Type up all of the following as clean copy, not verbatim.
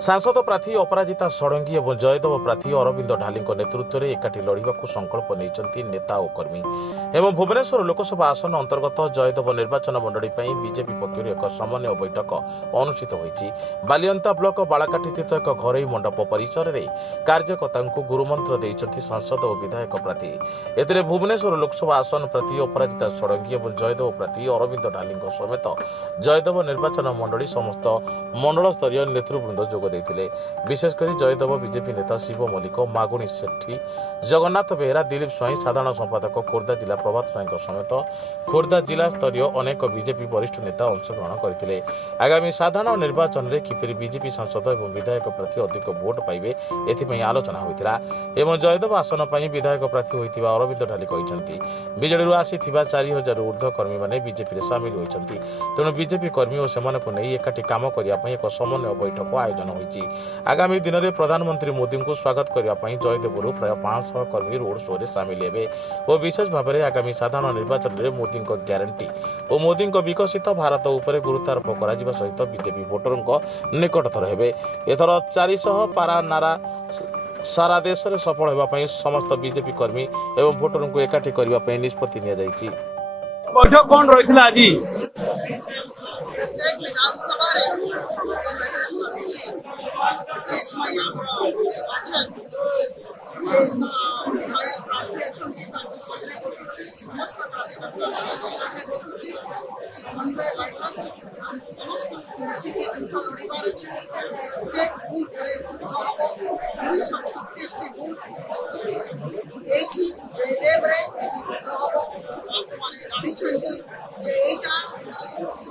सांसद प्रार्थी अपराजिता षडंगी और जयदेव प्रार्थी अरविंद ढाली नेतृत्व में एकाठी लड़वा संकल्प नहीं नेता और कर्मी एवं भुवनेश्वर लोकसभा आसन अंतर्गत जयदेव निर्वाचन मंडली बीजेपी पक्षर एक समन्वय बैठक अनुष्ठित होती। बालियंता ब्लॉक बालाकाठी स्थित एक घरोई मंडप परिसर में कार्यकर्ता गुरुमंत्र देते सांसद और विधायक प्रार्थी। एथिरे भुवनेश्वर लोकसभा आसन प्रार्थी अपराजिता षडंगी और जयदेव प्रार्थी अरविंद ढाली समेत जयदेव निर्वाचन मंडली समस्त मंडल स्तरीय नेतृवृंद जोग देते। विशेषकर जयदेव बीजेपी नेता शिव मल्लिक, मागुणी सेठी, जगन्नाथ बेहेरा, दिलीप स्वाई, साधारण संपादक खोर्धा जिला प्रभात स्वाई समेत खोर्धा जिला स्तरीय अनेक बीजेपी वरिष्ठ नेता अंशग्रहण करते। आगामी साधारण निर्वाचन में किपरि बीजेपी सांसद और विधायक प्रार्थी अधिक भोट पाइबे एथिपई आलोचना होइतिला एवं जयदेव आसन पर विधायक प्रार्थी होइतिबा अरविंद ढाली कहिसंती बीजेडी आसीथिबा 4000 ऊर्ध्व कर्मी माने बीजेपी रे शामिल होइसंती। तेणु बीजेपी कर्मी और सेमानकु नै एकाठी काम करिया पई एक समन्वय बैठक आयोजन होइछि। आगामी दिन में प्रधानमंत्री मोदी को स्वागत करने जयदेव प्राय 500 कर्मी रोड शो में सामिल हेबे और विशेष भाव में आगामी साधारण निर्वाचन में मोदी ग्यारंटी और मोदी विकसित भारत उपर गुरुत्वारोप कर सहित बीजेपी भोटर निकटतर हेबे। एथर 400 पारा नारा सारा देश में सफल होगापी समस्त बीजेपी कर्मी एवं भोटर को एकाठी करने निष्पत्ति नि बैठक कौन रही आज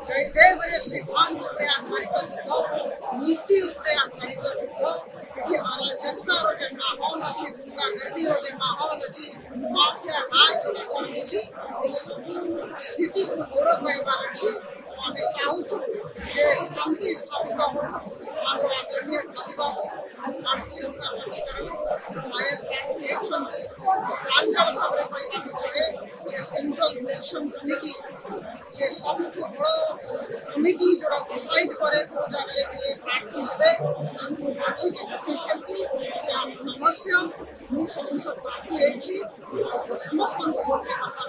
जयदेव सिद्धांत आधारित युद्ध नीति आधारित युद्ध जनता माहौल अच्छी गुंडागर्दी माहौल अच्छी माफिया राज चली स्थिति को दूर कर चाहूँ शांति स्थापित हो आदरणीय भारतीय जनता पार्टी तरफ प्रांजल भाव में सेंट्रल इलेक्शन कमिटी सब बड़ कमिटी जो डिसाइड करे जगह कि प्रार्थी हे बाछिक पकईछंती से नमस्या मु संसद प्रार्थी समस्त भोट कथा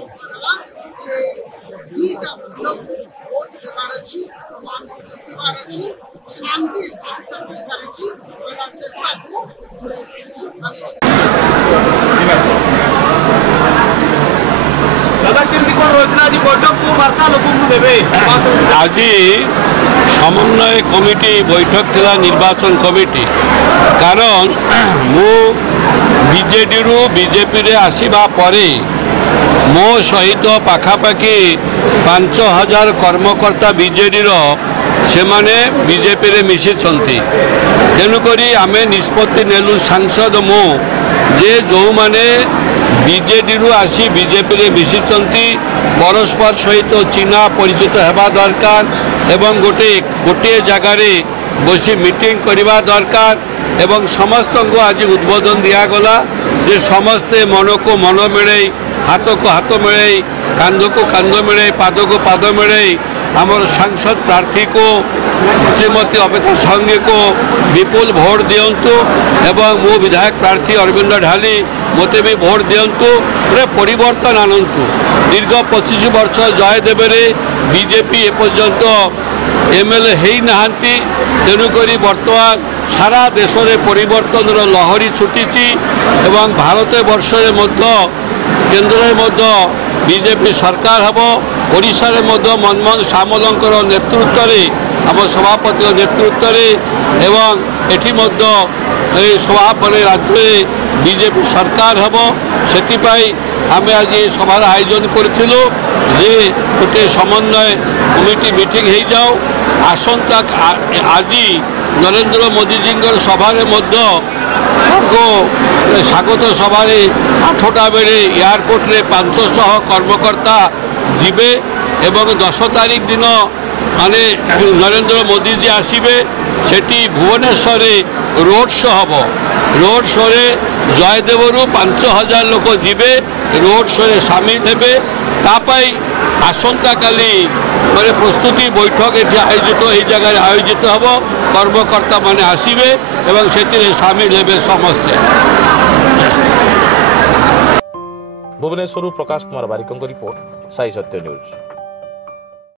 जे दीटा भोट देवार अच्छी जितबार अच्छी शांति स्थापित करार अच्छी और जनता को आज समन्वय कमिटी बैठक थिला निर्वाचन कमिटी कारण मु बीजेडी रु बीजेपी रे आसीबा परे मो सहित पाखापाखि 5000 कर्मकर्ता बीजेडी रो से माने बीजेपी रे मिशिछंती। तेणुकरी आमे निष्पत्ति नेलु सांसद मो जे जो माने बीजेडी रु आसी बीजेपी रे मिशिछंती परस्पर सहित चिन्हा परिचित हेबा दरकार एवं गोटे जगार बसी मीटिंग करवा दरकार एवं समस्त को आज उद्बोधन दिगला जे समस्ते मन को मन मिले हाथ को हाथ मिले कांध को कांध मिले पाद को पाद मिले आमर सांसद प्रार्थी को श्रीमती अमिता संघी को विपुल भोट दिंतु एवं मो विधायक प्रार्थी अरविंद ढाली मते भी भोट दिंतु गोटे परिवर्तन आनतु। दीर्घ 25 वर्ष जयदेव बीजेपी एपर्यंत एमएलए है नहांती। तेणुकरी बर्तमान सारा देश में परिवर्तन लहरी छुटी एवं भारत वर्ष केन्द्र में बीजेपी सरकार हम ओडिशा रे मनमोहन सामलंकर नेतृत्व में आम सभापति नेतृत्व में एवं एठी सभापति राज्य बीजेपी सरकार हम से आम आज सभार आयोजन करूँ जे गोटे समन्वय कमिटी मीटिंग हो जाओ आसंता आज नरेंद्र मोदी जी सभा स्वागत सभा 8टा बेले एयरपोर्ट रे 500 कर्मकर्ता जीवे एवं 10 तारीख दिन माने नरेंद्र मोदी जी आसीबे सेठी भुवनेश्वर रोड शो हम रोड शो रे जयदेव 5000 लोक जीवे रोड शो रे सामिल हेबे तापाई आसंता काली माने प्रस्तुति बैठक ये आयोजित ये जगह आयोजित हम कर्मकर्ता माने आसवे एवं से सामिल हे समस्ते। भुवनेश्वर प्रकाश कुमार बारिकों रिपोर्ट साई सत्य न्यूज।